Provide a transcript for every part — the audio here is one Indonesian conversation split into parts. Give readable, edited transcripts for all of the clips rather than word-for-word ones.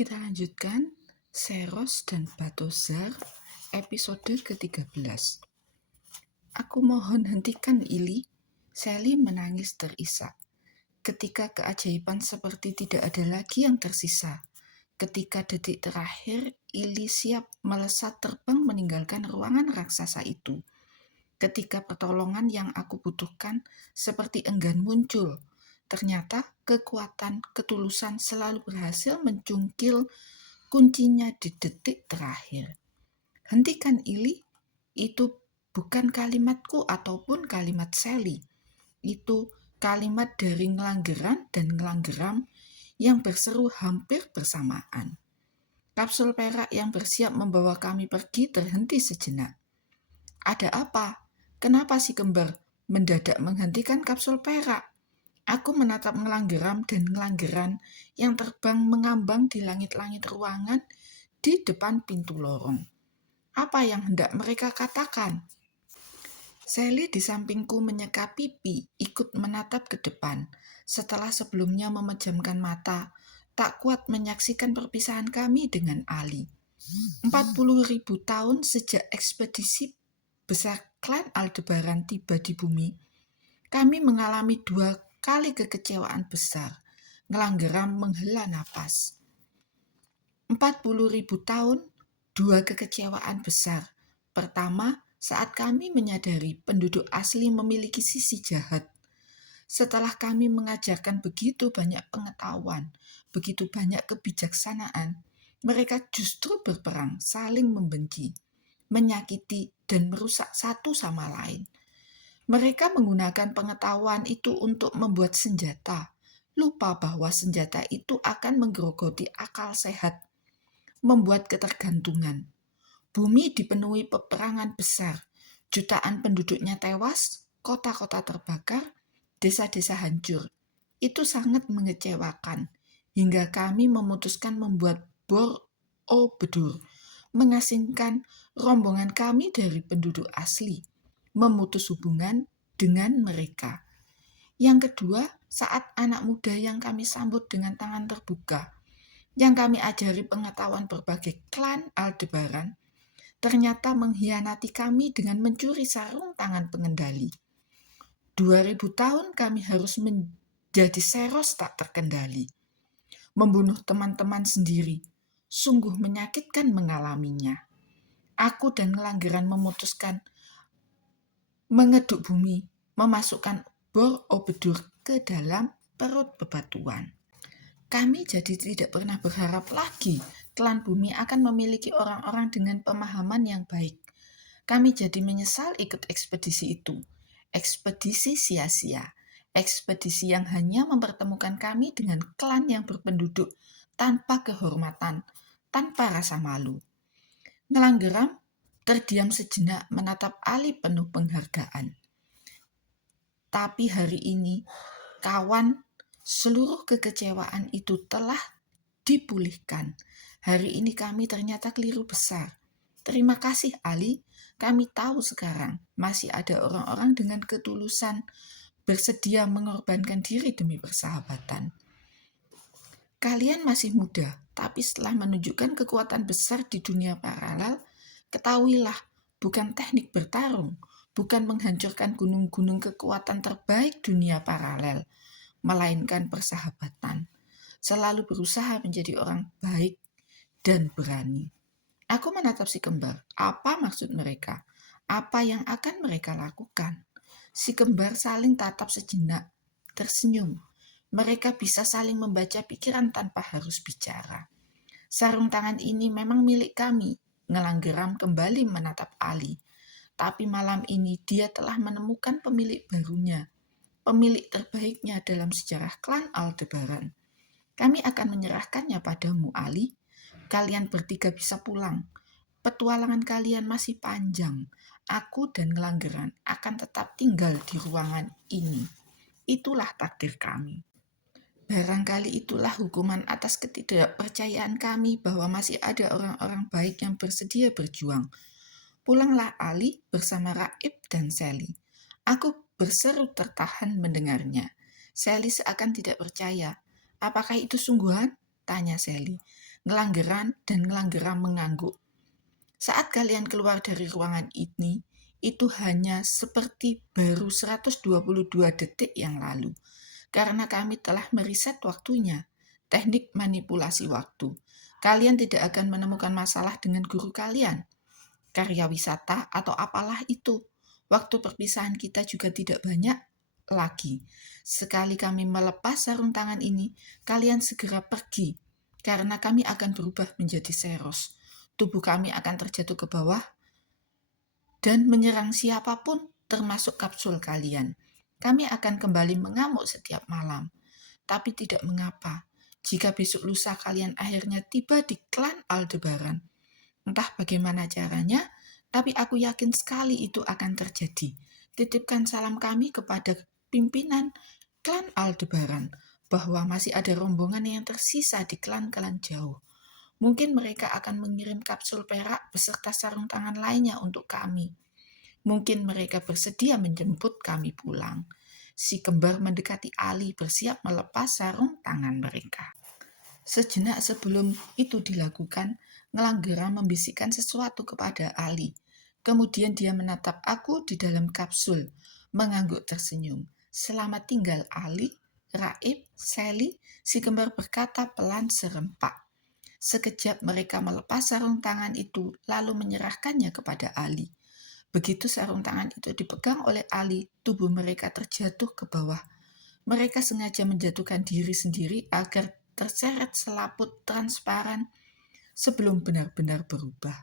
Kita lanjutkan Seros dan Batozar episode ke-13. Aku mohon hentikan Ili. Sally menangis terisak. Ketika keajaiban seperti tidak ada lagi yang tersisa. Ketika detik terakhir Ili siap melesat terbang meninggalkan ruangan raksasa itu. Ketika pertolongan yang aku butuhkan seperti enggan muncul. Ternyata kekuatan ketulusan selalu berhasil mencungkil kuncinya di detik terakhir. Hentikan Ili, itu bukan kalimatku ataupun kalimat Sally. Itu kalimat dari Ngelanggeran dan Ngelanggeram yang berseru hampir bersamaan. Kapsul perak yang bersiap membawa kami pergi terhenti sejenak. Ada apa? Kenapa si kembar mendadak menghentikan kapsul perak? Aku menatap Ngelanggeram dan Ngelanggeran yang terbang mengambang di langit-langit ruangan di depan pintu lorong. Apa yang hendak mereka katakan? Sally di sampingku menyeka pipi, ikut menatap ke depan. Setelah sebelumnya memejamkan mata, tak kuat menyaksikan perpisahan kami dengan Ali. 40.000 tahun sejak ekspedisi besar klan Aldebaran tiba di bumi, kami mengalami 2 kali kekecewaan besar. Ngelanggeram menghela napas. 40.000 tahun, 2 kekecewaan besar. Pertama, saat kami menyadari penduduk asli memiliki sisi jahat. Setelah kami mengajarkan begitu banyak pengetahuan, begitu banyak kebijaksanaan, mereka justru berperang, saling membenci, menyakiti, dan merusak satu sama lain. Mereka menggunakan pengetahuan itu untuk membuat senjata, lupa bahwa senjata itu akan menggerogoti akal sehat, membuat ketergantungan. Bumi dipenuhi peperangan besar, jutaan penduduknya tewas, kota-kota terbakar, desa-desa hancur. Itu sangat mengecewakan, hingga kami memutuskan membuat Borobudur, mengasingkan rombongan kami dari penduduk asli, memutus hubungan dengan mereka. Yang kedua, saat anak muda yang kami sambut dengan tangan terbuka, yang kami ajari pengetahuan berbagai klan Aldebaran, ternyata mengkhianati kami dengan mencuri sarung tangan pengendali. 2000 tahun kami harus menjadi Seros tak terkendali. Membunuh teman-teman sendiri, sungguh menyakitkan mengalaminya. Aku dan Ngelanggeran memutuskan mengeduk bumi, memasukkan Borobudur ke dalam perut bebatuan. Kami jadi tidak pernah berharap lagi klan bumi akan memiliki orang-orang dengan pemahaman yang baik. Kami jadi menyesal ikut ekspedisi itu. Ekspedisi sia-sia. Ekspedisi yang hanya mempertemukan kami dengan klan yang berpenduduk tanpa kehormatan, tanpa rasa malu. Ngelanggeram terdiam sejenak menatap Ali penuh penghargaan. Tapi hari ini, kawan, seluruh kekecewaan itu telah dipulihkan. Hari ini kami ternyata keliru besar. Terima kasih Ali, kami tahu sekarang masih ada orang-orang dengan ketulusan bersedia mengorbankan diri demi persahabatan. Kalian masih muda, tapi setelah menunjukkan kekuatan besar di dunia paralel, ketahuilah bukan teknik bertarung, bukan menghancurkan gunung-gunung kekuatan terbaik dunia paralel, melainkan persahabatan. Selalu berusaha menjadi orang baik dan berani. Aku menatap si kembar. Apa maksud mereka? Apa yang akan mereka lakukan? Si kembar saling tatap sejenak, tersenyum. Mereka bisa saling membaca pikiran tanpa harus bicara. Sarung tangan ini memang milik kami. Ngelanggeram kembali menatap Ali. Tapi malam ini dia telah menemukan pemilik barunya, pemilik terbaiknya dalam sejarah klan Aldebaran. Kami akan menyerahkannya padamu, Ali. Kalian bertiga bisa pulang. Petualangan kalian masih panjang. Aku dan Ngelanggeran akan tetap tinggal di ruangan ini. Itulah takdir kami. Barangkali itulah hukuman atas ketidakpercayaan kami bahwa masih ada orang-orang baik yang bersedia berjuang. Pulanglah Ali bersama Raib dan Sally. Aku berseru tertahan mendengarnya. Sally seakan tidak percaya. Apakah itu sungguhan? Tanya Sally. Ngelanggeran dan ngelanggeran mengangguk. Saat kalian keluar dari ruangan ini, itu hanya seperti baru 122 detik yang lalu. Karena kami telah meriset waktunya, teknik manipulasi waktu. Kalian tidak akan menemukan masalah dengan guru kalian, karya wisata atau apalah itu. Waktu perpisahan kita juga tidak banyak lagi. Sekali kami melepas sarung tangan ini, kalian segera pergi, karena kami akan berubah menjadi Seros. Tubuh kami akan terjatuh ke bawah dan menyerang siapapun, termasuk kapsul kalian. Kami akan kembali mengamuk setiap malam. Tapi tidak mengapa, jika besok lusa kalian akhirnya tiba di klan Aldebaran. Entah bagaimana caranya, tapi aku yakin sekali itu akan terjadi. Titipkan salam kami kepada pimpinan klan Aldebaran, bahwa masih ada rombongan yang tersisa di klan-klan jauh. Mungkin mereka akan mengirim kapsul perak beserta sarung tangan lainnya untuk kami. Mungkin mereka bersedia menjemput kami pulang. Si kembar mendekati Ali bersiap melepas sarung tangan mereka. Sejenak sebelum itu dilakukan, Ngelanggera membisikkan sesuatu kepada Ali. Kemudian dia menatap aku di dalam kapsul, mengangguk tersenyum. Selamat tinggal Ali, Raib, Sally, si kembar berkata pelan serempak. Sekejap mereka melepas sarung tangan itu lalu menyerahkannya kepada Ali. Begitu sarung tangan itu dipegang oleh Ali, tubuh mereka terjatuh ke bawah. Mereka sengaja menjatuhkan diri sendiri agar terseret selaput transparan sebelum benar-benar berubah.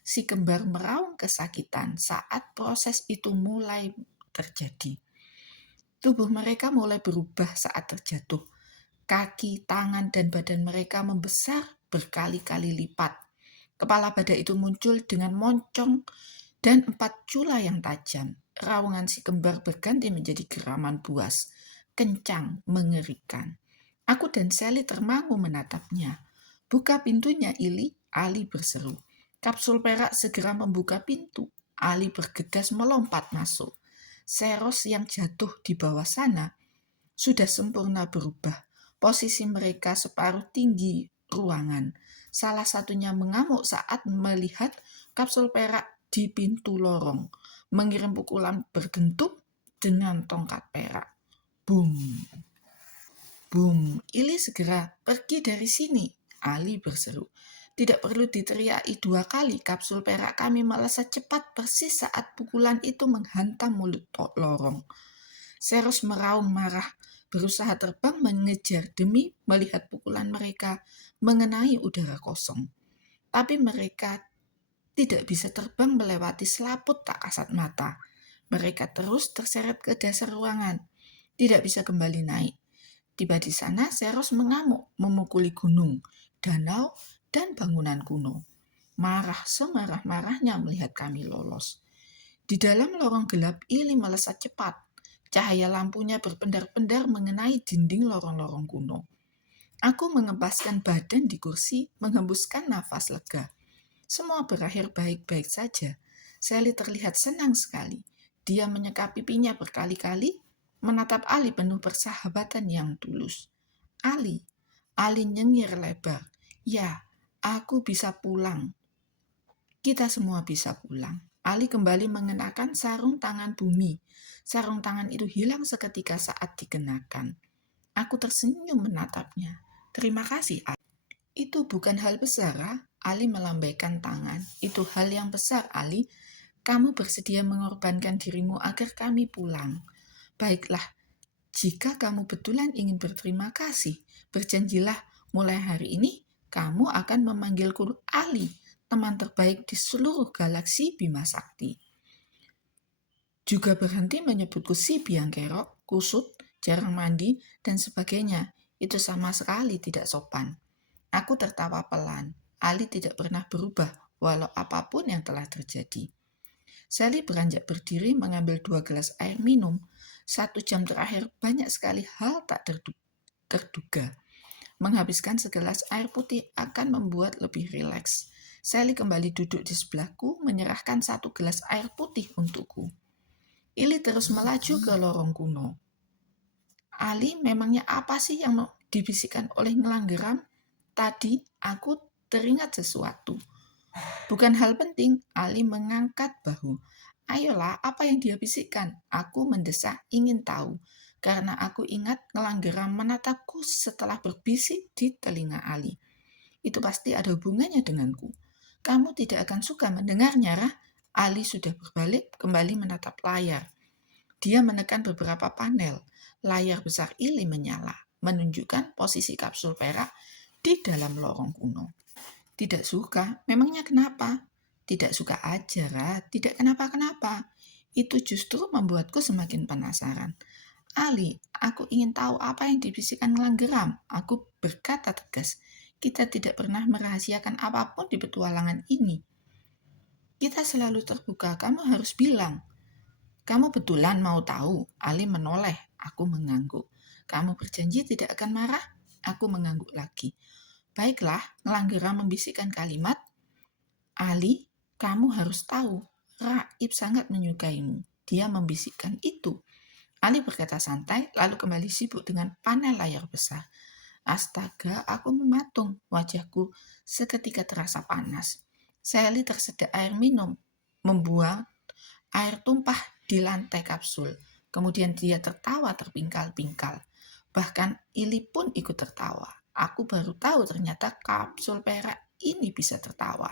Si kembar meraung kesakitan saat proses itu mulai terjadi. Tubuh mereka mulai berubah saat terjatuh. Kaki, tangan, dan badan mereka membesar berkali-kali lipat. Kepala badai itu muncul dengan moncong dan 4 cula yang tajam. Raungan si kembar berganti menjadi geraman buas, kencang, mengerikan. Aku dan Sally termangu menatapnya. Buka pintunya, Ili, Ali berseru. Kapsul perak segera membuka pintu. Ali bergegas melompat masuk. Seros yang jatuh di bawah sana sudah sempurna berubah. Posisi mereka separuh tinggi ruangan. Salah satunya mengamuk saat melihat kapsul perak di pintu lorong, mengirim pukulan bergentuk dengan tongkat perak. Boom! Boom! Ili segera pergi dari sini, Ali berseru. Tidak perlu diteriaki 2 kali, kapsul perak kami melesat cepat persis saat pukulan itu menghantam mulut lorong. Seros meraung marah, berusaha terbang mengejar demi melihat pukulan mereka mengenai udara kosong. Tapi mereka tidak bisa terbang melewati selaput tak kasat mata. Mereka terus terseret ke dasar ruangan, tidak bisa kembali naik. Tiba di sana, Seros mengamuk, memukuli gunung, danau, dan bangunan kuno. Marah semarah-marahnya melihat kami lolos. Di dalam lorong gelap, Ili melesat cepat. Cahaya lampunya berpendar-pendar mengenai dinding lorong-lorong kuno. Aku mengempaskan badan di kursi, menghembuskan nafas lega. Semua berakhir baik-baik saja. Sally terlihat senang sekali. Dia menyeka pipinya berkali-kali, menatap Ali penuh persahabatan yang tulus. Ali nyengir lebar. Ya, aku bisa pulang. Kita semua bisa pulang. Ali kembali mengenakan sarung tangan bumi. Sarung tangan itu hilang seketika saat dikenakan. Aku tersenyum menatapnya. Terima kasih, Ali. Itu bukan hal besar, Ali melambaikan tangan. Itu hal yang besar, Ali. Kamu bersedia mengorbankan dirimu agar kami pulang. Baiklah, jika kamu betulan ingin berterima kasih, berjanjilah mulai hari ini kamu akan memanggilku Ali, teman terbaik di seluruh galaksi Bima Sakti. Juga berhenti menyebutku si biang kerok, kusut, jarang mandi, dan sebagainya. Itu sama sekali tidak sopan. Aku tertawa pelan. Ali tidak pernah berubah, walau apapun yang telah terjadi. Sally beranjak berdiri mengambil 2 gelas air minum. 1 jam terakhir banyak sekali hal tak terduga. Menghabiskan segelas air putih akan membuat lebih rileks. Sally kembali duduk di sebelahku, menyerahkan 1 gelas air putih untukku. Ili terus melaju ke lorong kuno. Ali, memangnya apa sih yang dibisikkan oleh Ngelanggeram? Tadi aku teringat sesuatu. Bukan hal penting, Ali mengangkat bahu. Ayolah, apa yang dia bisikkan? Aku mendesak ingin tahu. Karena aku ingat ngelanggeram menatapku setelah berbisik di telinga Ali. Itu pasti ada hubungannya denganku. Kamu tidak akan suka mendengarnya, Rah. Ali sudah berbalik kembali menatap layar. Dia menekan beberapa panel. Layar besar Ili menyala, menunjukkan posisi kapsul perak di dalam lorong kuno. Tidak suka? Memangnya kenapa? Tidak suka aja, Ra. Tidak kenapa-kenapa. Itu justru membuatku semakin penasaran. Ali, aku ingin tahu apa yang dibisikkan Langgeram. Aku berkata tegas. Kita tidak pernah merahasiakan apapun di petualangan ini. Kita selalu terbuka, kamu harus bilang. Kamu betulan mau tahu? Ali menoleh, aku mengangguk. Kamu berjanji tidak akan marah? Aku mengangguk lagi. Baiklah, Langgeram membisikkan kalimat. Ali, kamu harus tahu, Raib sangat menyukaimu. Dia membisikkan itu. Ali berkata santai, lalu kembali sibuk dengan panel layar besar. Astaga, aku mematung. Wajahku seketika terasa panas. Sally tersedak air minum, membuang air tumpah di lantai kapsul. Kemudian dia tertawa terpingkal-pingkal. Bahkan Ili pun ikut tertawa. Aku baru tahu ternyata kapsul perak ini bisa tertawa.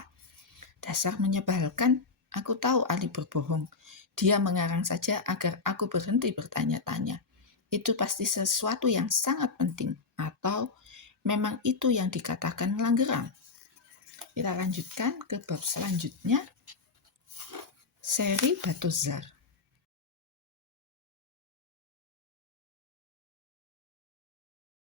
Dasar menyebalkan, aku tahu Ali berbohong. Dia mengarang saja agar aku berhenti bertanya-tanya. Itu pasti sesuatu yang sangat penting. Atau memang itu yang dikatakan Langgeram. Kita lanjutkan ke bab selanjutnya. Seri Batuzar.